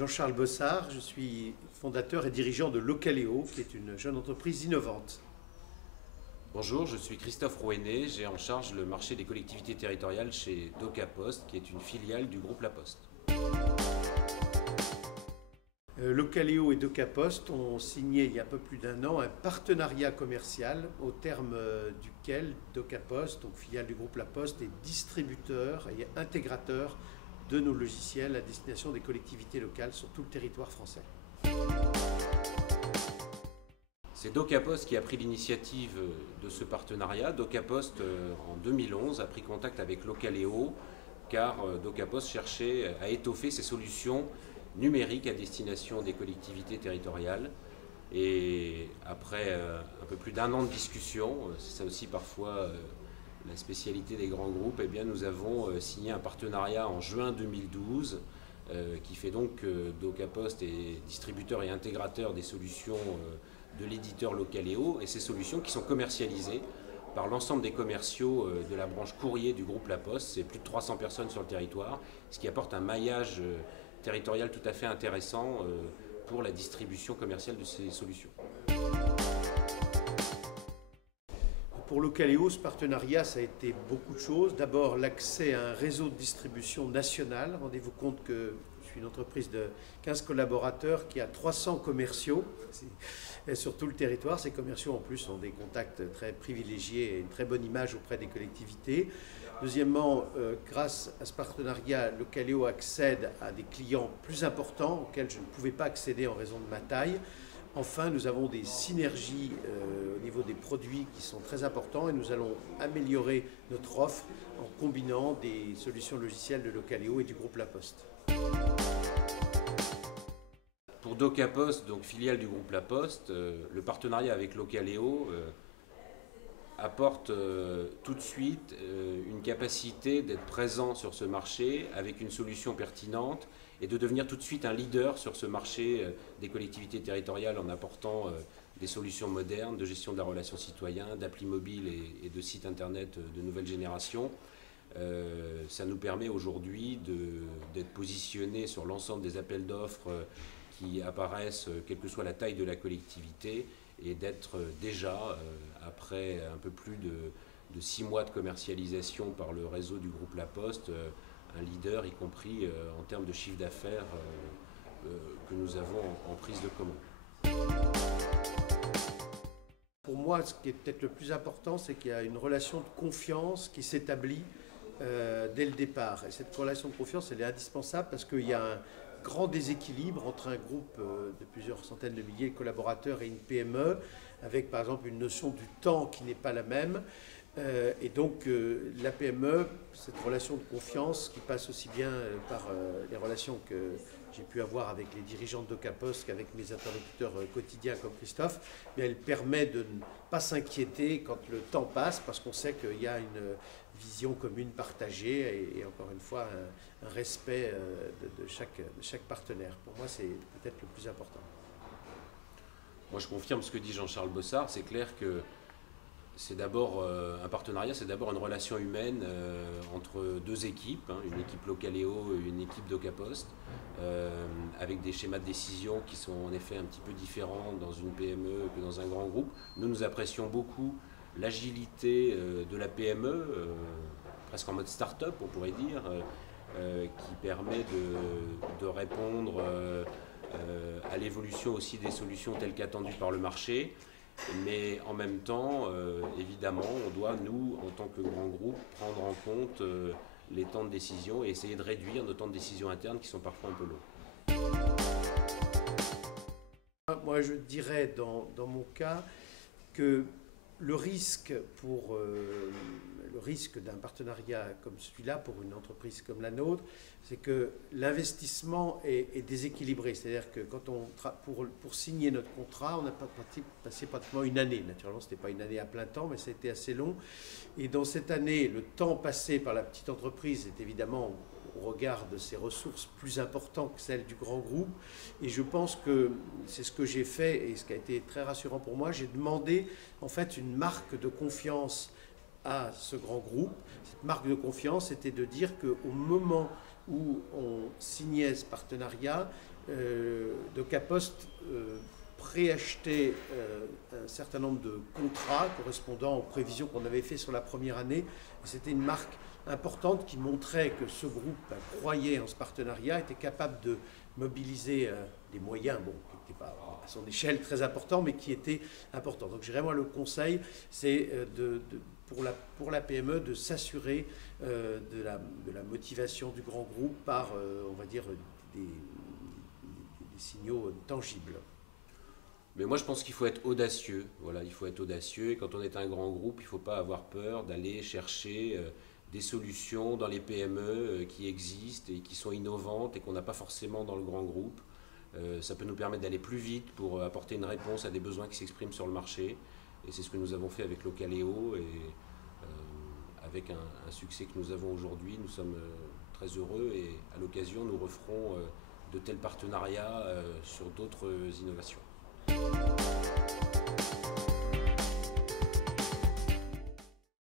Jean-Charles Bossard, je suis fondateur et dirigeant de Localéo, qui est une jeune entreprise innovante. Bonjour, je suis Christophe Rouenet, j'ai en charge le marché des collectivités territoriales chez DocaPost, qui est une filiale du groupe La Poste. Localéo et DocaPost ont signé il y a un peu plus d'un an un partenariat commercial au terme duquel DocaPost, donc filiale du groupe La Poste, est distributeur et intégrateur de nos logiciels à destination des collectivités locales sur tout le territoire français. C'est DocaPost qui a pris l'initiative de ce partenariat. DocaPost, en 2011, a pris contact avec Localéo car DocaPost cherchait à étoffer ses solutions numériques à destination des collectivités territoriales. Et après un peu plus d'un an de discussion, c'est ça aussi parfois la spécialité des grands groupes, eh bien, nous avons signé un partenariat en juin 2012 qui fait donc que DocaPost est distributeur et intégrateur des solutions de l'éditeur Localéo, et ces solutions qui sont commercialisées par l'ensemble des commerciaux de la branche courrier du groupe La Poste. C'est plus de 300 personnes sur le territoire, ce qui apporte un maillage territorial tout à fait intéressant pour la distribution commerciale de ces solutions. Pour Localéo, ce partenariat, ça a été beaucoup de choses. D'abord, l'accès à un réseau de distribution national. Rendez-vous compte que je suis une entreprise de 15 collaborateurs qui a 300 commerciaux sur tout le territoire. Ces commerciaux, en plus, ont des contacts très privilégiés et une très bonne image auprès des collectivités. Deuxièmement, grâce à ce partenariat, Localéo accède à des clients plus importants auxquels je ne pouvais pas accéder en raison de ma taille. Enfin, nous avons des synergies au niveau des produits qui sont très importants et nous allons améliorer notre offre en combinant des solutions logicielles de Localéo et du groupe La Poste. Pour DocaPost, donc filiale du groupe La Poste, le partenariat avec Localéo apporte tout de suite une capacité d'être présent sur ce marché avec une solution pertinente et de devenir tout de suite un leader sur ce marché des collectivités territoriales en apportant des solutions modernes de gestion de la relation citoyen, d'applis mobiles et de sites internet de nouvelle génération. Ça nous permet aujourd'hui d'être positionnés sur l'ensemble des appels d'offres qui apparaissent, quelle que soit la taille de la collectivité, et d'être déjà, après un peu plus de 6 mois de commercialisation par le réseau du groupe La Poste, un leader, y compris en termes de chiffre d'affaires que nous avons en prise de commande. Pour moi, ce qui est peut-être le plus important, c'est qu'il y a une relation de confiance qui s'établit dès le départ. Et cette relation de confiance, elle est indispensable parce qu'il y a un grand déséquilibre entre un groupe de plusieurs centaines de milliers de collaborateurs et une PME, avec par exemple une notion du temps qui n'est pas la même. Et donc la PME, cette relation de confiance qui passe aussi bien par les relations que j'ai pu avoir avec les dirigeants de DocaPost qu'avec mes interlocuteurs quotidiens comme Christophe, mais elle permet de ne pas s'inquiéter quand le temps passe parce qu'on sait qu'il y a une vision commune partagée et encore une fois un respect de chaque partenaire. Pour moi, c'est peut-être le plus important. Moi, je confirme ce que dit Jean-Charles Bossard. C'est clair que c'est d'abord un partenariat, c'est d'abord une relation humaine entre deux équipes, une équipe Localéo et une équipe DocaPost, avec des schémas de décision qui sont en effet un petit peu différents dans une PME que dans un grand groupe. Nous apprécions beaucoup l'agilité de la PME, presque en mode start-up on pourrait dire, qui permet de répondre à l'évolution aussi des solutions telles qu'attendues par le marché. Mais en même temps, évidemment, on doit, nous, en tant que grand groupe, prendre en compte les temps de décision et essayer de réduire nos temps de décision internes qui sont parfois un peu longs. Moi, je dirais dans mon cas que le risque d'un partenariat comme celui-là pour une entreprise comme la nôtre, c'est que l'investissement est déséquilibré. C'est-à-dire que quand pour signer notre contrat, on a passé pratiquement une année. Naturellement, ce n'était pas une année à plein temps, mais ça a été assez long. Et dans cette année, le temps passé par la petite entreprise est évidemment, au regard de ses ressources, plus important que celle du grand groupe. Et je pense que c'est ce que j'ai fait et ce qui a été très rassurant pour moi. J'ai demandé en fait une marque de confiance à ce grand groupe. Cette marque de confiance était de dire qu'au moment où on signait ce partenariat, DocaPost préachetait un certain nombre de contrats correspondant aux prévisions qu'on avait fait sur la première année. C'était une marque importante qui montrait que ce groupe croyait en ce partenariat, était capable de mobiliser des moyens, bon, qui n'étaient pas à son échelle très importants, mais qui étaient importants. Donc j'ai vraiment le conseil, c'est pour la PME de s'assurer de la motivation du grand groupe par, on va dire, des signaux tangibles. Mais moi, je pense qu'il faut être audacieux. Voilà, il faut être audacieux. Et quand on est un grand groupe, il ne faut pas avoir peur d'aller chercher des solutions dans les PME qui existent et qui sont innovantes et qu'on n'a pas forcément dans le grand groupe. Ça peut nous permettre d'aller plus vite pour apporter une réponse à des besoins qui s'expriment sur le marché. Et c'est ce que nous avons fait avec Localéo. Et avec un succès que nous avons aujourd'hui, nous sommes très heureux. Et à l'occasion, nous referons de tels partenariats sur d'autres innovations.